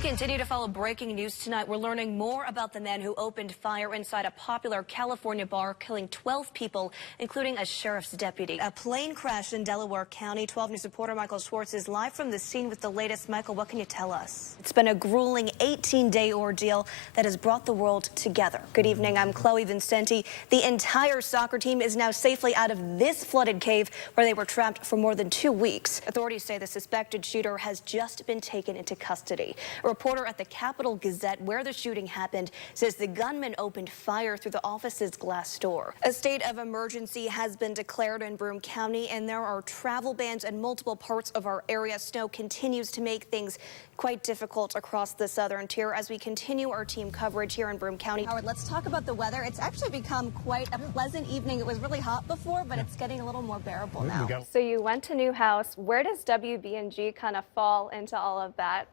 continue to follow breaking news tonight. We're learning more about the man who opened fire inside a popular California bar, killing 12 people, including a sheriff's deputy. A plane crashed in Delaware County. 12 News reporter Michael Schwartz is live from the scene with the latest. Michael, what can you tell us? It's been a grueling 18-day ordeal that has brought the world together. Good evening. I'm Chloe Vincente. The entire soccer team is now safely out of this flooded cave where they were trapped for more than 2 weeks. Authorities say the suspected shooter has just been taken into custody. A reporter at the Capital Gazette, where the shooting happened, says the gunman opened fire through the office's glass door. A state of emergency has been declared in Broome County, and there are travel bans in multiple parts of our area. Snow continues to make things quite difficult across the southern tier as we continue our team coverage here in Broome County. Howard, let's talk about the weather. It's actually become quite a pleasant evening. It was really hot before, but it's getting a little more bearable now. So you went to New House. Where does WB&G kind of fall into all of that?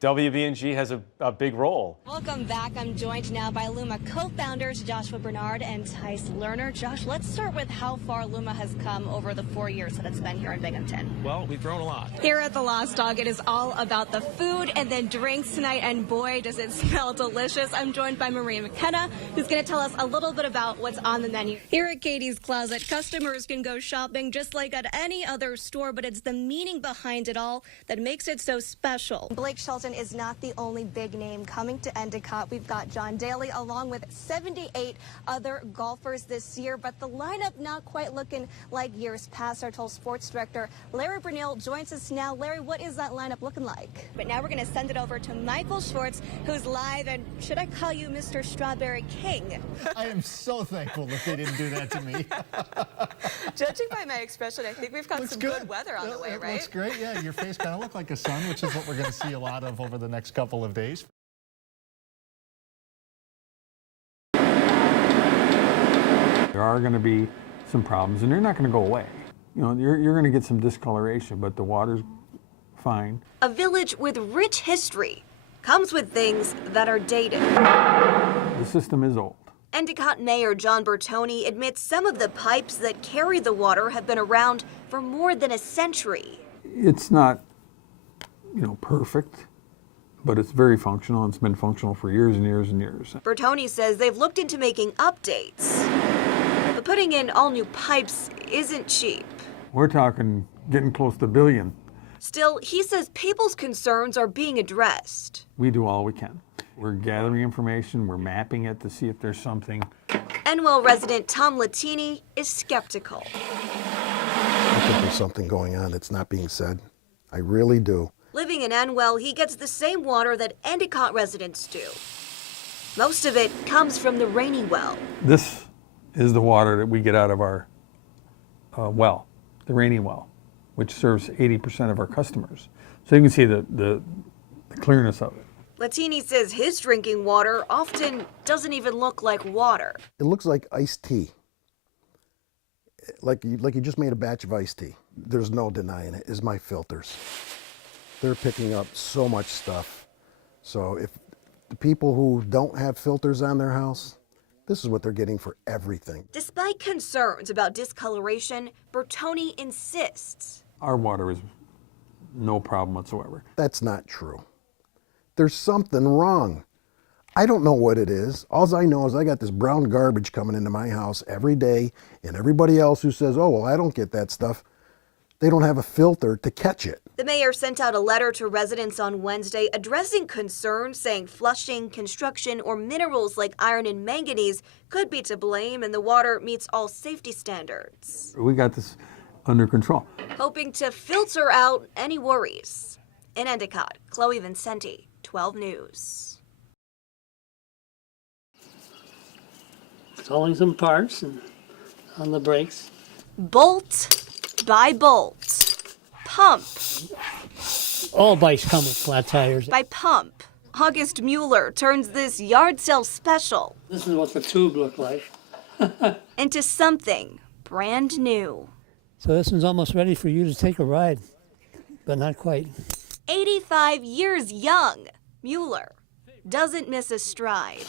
WB&G has a big role. Welcome back. I'm joined now by Luma co-founders Joshua Bernard and Tice Lerner. Josh, let's start with how far Luma has come over the 4 years that it's been here in Binghamton. Well, we've grown a lot. Here at the Lost Dog, it is all about the food and then drinks tonight, and boy, does it smell delicious. I'm joined by Maria McKenna, who's going to tell us a little bit about what's on the menu. Here at Katie's Closet, customers can go shopping just like at any other store, but it's the meaning behind it all that makes it so special. Blake Shelton is not the only big name coming to Endicott. We've got John Daly along with 78 other golfers this year, but the lineup not quite looking like years past. Our told sports director Larry Brunel joins us now. Larry, what is that lineup looking like? But now we're going to send it over to Michael Schwartz, who's live, and should I call you Mr. Strawberry King? I am so thankful that they didn't do that to me. Judging by my expression, I think we've got some good weather on the way, right? Looks great, yeah. Your face kind of looked like a sun, which is what we're going to see a lot of over the next couple of days. There are going to be some problems, and they're not going to go away. You know, you're going to get some discoloration, but the water's fine. A village with rich history comes with things that are dated. The system is old. Endicott Mayor John Bertoni admits some of the pipes that carry the water have been around for more than a century. It's not, perfect, but it's very functional, and it's been functional for years and years and years. Bertoni says they've looked into making updates, but putting in all new pipes isn't cheap. We're talking getting close to $1 billion. Still, he says people's concerns are being addressed. We do all we can. We're gathering information, we're mapping it to see if there's something. Enwell resident Tom Latini is skeptical. I think there's something going on that's not being said. I really do. Living in Enwell, he gets the same water that Endicott residents do. Most of it comes from the rainy well. This is the water that we get out of our well, the rainy well, which serves 80% of our customers. So you can see the clearness of it. Latini says his drinking water often doesn't even look like water. It looks like iced tea. Like you just made a batch of iced tea. There's no denying it, is my filters. They're picking up so much stuff. So if the people who don't have filters on their house, this is what they're getting for everything. Despite concerns about discoloration, Bertoni insists. Our water is no problem whatsoever. That's not true. There's something wrong. I don't know what it is. All I know is I got this brown garbage coming into my house every day, and everybody else who says, oh, well, I don't get that stuff, they don't have a filter to catch it. The mayor sent out a letter to residents on Wednesday addressing concerns, saying flushing, construction, or minerals like iron and manganese could be to blame, and the water meets all safety standards. We got this under control. Hoping to filter out any worries. In Endicott, Chloe Vincente, 12 News. Installing some parts and on the brakes. Bolt by bolt. Pump. All bikes come with flat tires. By pump. August Mueller turns this yard sale special. This is what the tube looked like. Into something brand new. So this one's almost ready for you to take a ride, but not quite. 85 years young, Mueller doesn't miss a stride.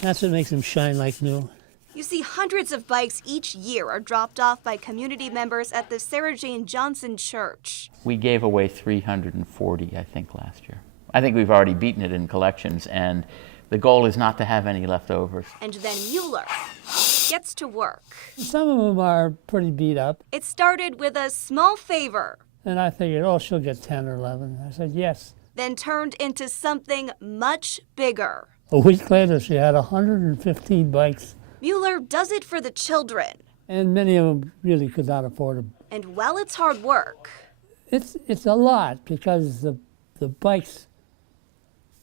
That's what makes them shine like new. You see, hundreds of bikes each year are dropped off by community members at the Sarah Jane Johnson Church. We gave away 340, I think, last year. I think we've already beaten it in collections, and the goal is not to have any leftovers. And then Mueller gets to work. Some of them are pretty beat up. It started with a small favor, And I figured, oh, she'll get 10 or 11. I said, yes. then turned into something much bigger. A week later, she had 115 bikes, Mueller does it for the children. and many of them really could not afford them. And while it's hard work, It's a lot because the bikes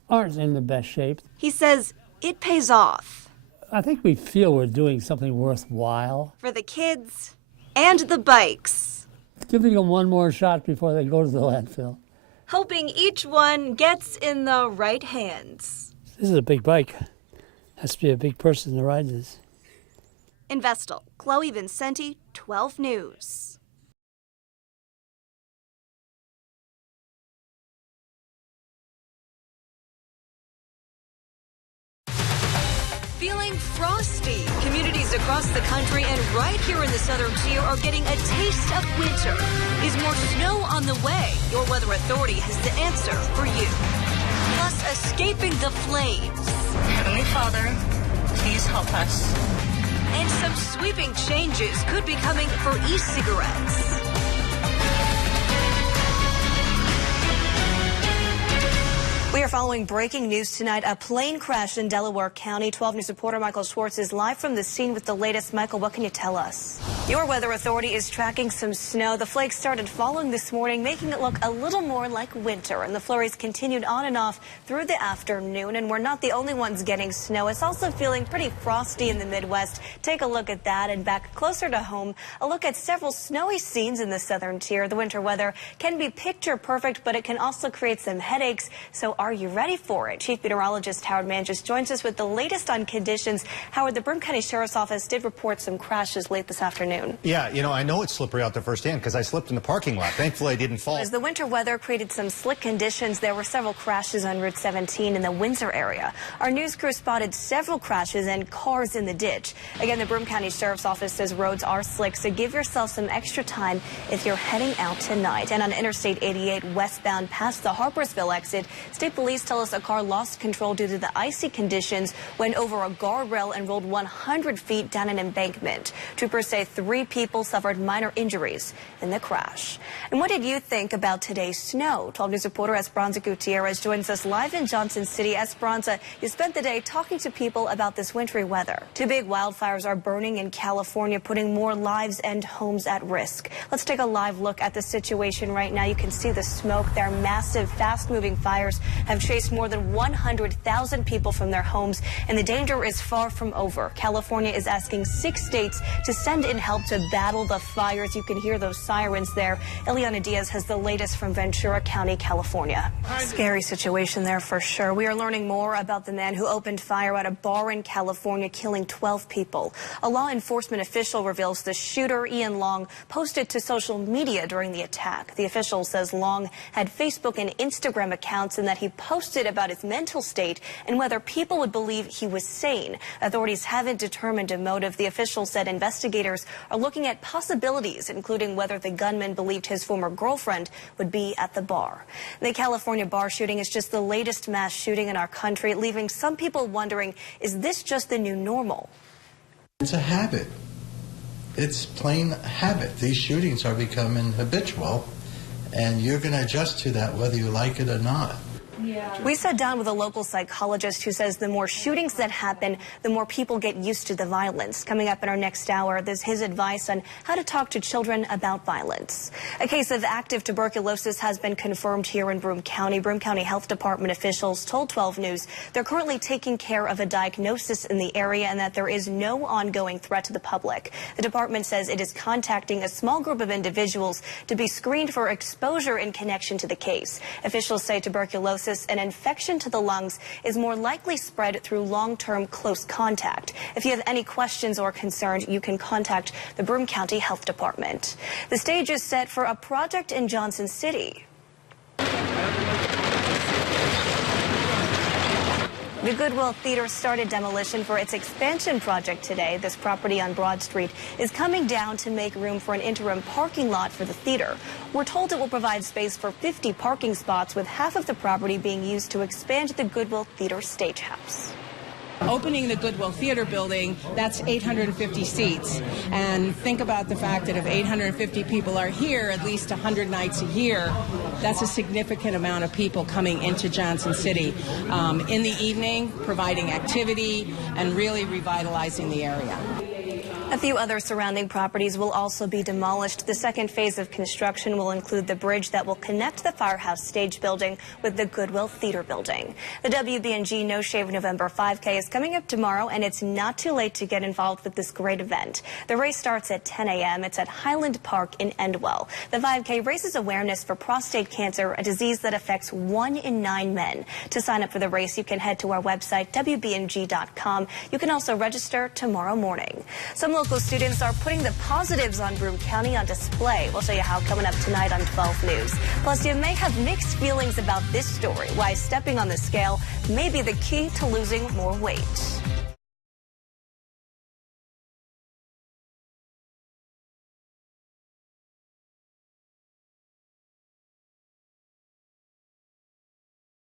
aren't in the best shape. he says it pays off I think we feel we're doing something worthwhile. for the kids and the bikes, Giving them one more shot before they go to the landfill. hoping each one gets in the right hands. This is a big bike. Has to be a big person to ride this. In Vestal, Chloe Vincente, 12 News. Feeling frosty. Communities across the country and right here in the southern tier are getting a taste of winter. Is more snow on the way? Your weather authority has the answer for you. Plus, escaping the flames. Heavenly Father, please help us. And some sweeping changes could be coming for e-cigarettes. We are following breaking news tonight. A plane crash in Delaware County. 12 News reporter Michael Schwartz is live from the scene with the latest. Michael, what can you tell us? Your weather authority is tracking some snow. The flakes started falling this morning, making it look a little more like winter. And the flurries continued on and off through the afternoon. And we're not the only ones getting snow. It's also feeling pretty frosty in the Midwest. Take a look at that. And back closer to home, a look at several snowy scenes in the southern tier. The winter weather can be picture perfect, but it can also create some headaches. So are you ready for it? Chief Meteorologist Howard Mann just joins us with the latest on conditions. Howard, the Broome County Sheriff's Office did report some crashes late this afternoon. Yeah, you know, I know it's slippery out there firsthand because I slipped in the parking lot. Thankfully, I didn't fall. As the winter weather created some slick conditions, there were several crashes on Route 17 in the Windsor area. Our news crew spotted several crashes and cars in the ditch. Again, the Broome County Sheriff's Office says roads are slick, so give yourself some extra time if you're heading out tonight. And on Interstate 88 westbound past the Harpersville exit, state police tell us a car lost control due to the icy conditions, went over a guardrail and rolled 100 feet down an embankment. Troopers say 3 people suffered minor injuries in the crash. And what did you think about today's snow? 12 News reporter Esperanza Gutierrez joins us live in Johnson City. Esperanza, you spent the day talking to people about this wintry weather. 2 big wildfires are burning in California, putting more lives and homes at risk. Let's take a live look at the situation right now. You can see the smoke. Their massive, fast-moving fires have chased more than 100,000 people from their homes, and the danger is far from over. California is asking 6 states to send in help to battle the fires. You can hear those sirens there. Eliana Diaz has the latest from Ventura County, California. Scary situation there for sure. We are learning more about the man who opened fire at a bar in California, killing 12 people. A law enforcement official reveals the shooter, Ian Long, posted to social media during the attack. The official says Long had Facebook and Instagram accounts and that he posted about his mental state and whether people would believe he was sane. Authorities haven't determined a motive. The official said investigators are looking at possibilities, including whether the gunman believed his former girlfriend would be at the bar. The California bar shooting is just the latest mass shooting in our country, leaving some people wondering, is this just the new normal? It's a habit. It's plain habit. These shootings are becoming habitual, and you're going to adjust to that whether you like it or not. We sat down with a local psychologist who says the more shootings that happen, the more people get used to the violence. Coming up in our next hour, there's his advice on how to talk to children about violence. A case of active tuberculosis has been confirmed here in Broome County. Broome County Health Department officials told 12 News they're currently taking care of a diagnosis in the area and that there is no ongoing threat to the public. The department says it is contacting a small group of individuals to be screened for exposure in connection to the case. Officials say tuberculosis, an infection to the lungs, is more likely spread through long-term close contact. If you have any questions or concerns, you can contact the Broome County Health Department. The stage is set for a project in Johnson City. The Goodwill Theater started demolition for its expansion project today. This property on Broad Street is coming down to make room for an interim parking lot for the theater. We're told it will provide space for 50 parking spots, with half of the property being used to expand the Goodwill Theater Stagehouse. Opening the Goodwill Theater building, that's 850 seats. And think about the fact that if 850 people are here at least 100 nights a year, that's a significant amount of people coming into Johnson City in the evening, providing activity and really revitalizing the area. A few other surrounding properties will also be demolished. The second phase of construction will include the bridge that will connect the Firehouse Stage building with the Goodwill Theater building. The WBNG No Shave November 5K is coming up tomorrow, and it's not too late to get involved with this great event. The race starts at 10 a.m. It's at Highland Park in Endwell. The 5K raises awareness for prostate cancer, a disease that affects 1 in 9 men. To sign up for the race, you can head to our website, WBNG.com. You can also register tomorrow morning. Some local students are putting the positives on Broome County on display. We'll show you how coming up tonight on 12 News. Plus, you may have mixed feelings about this story, why stepping on the scale may be the key to losing more weight.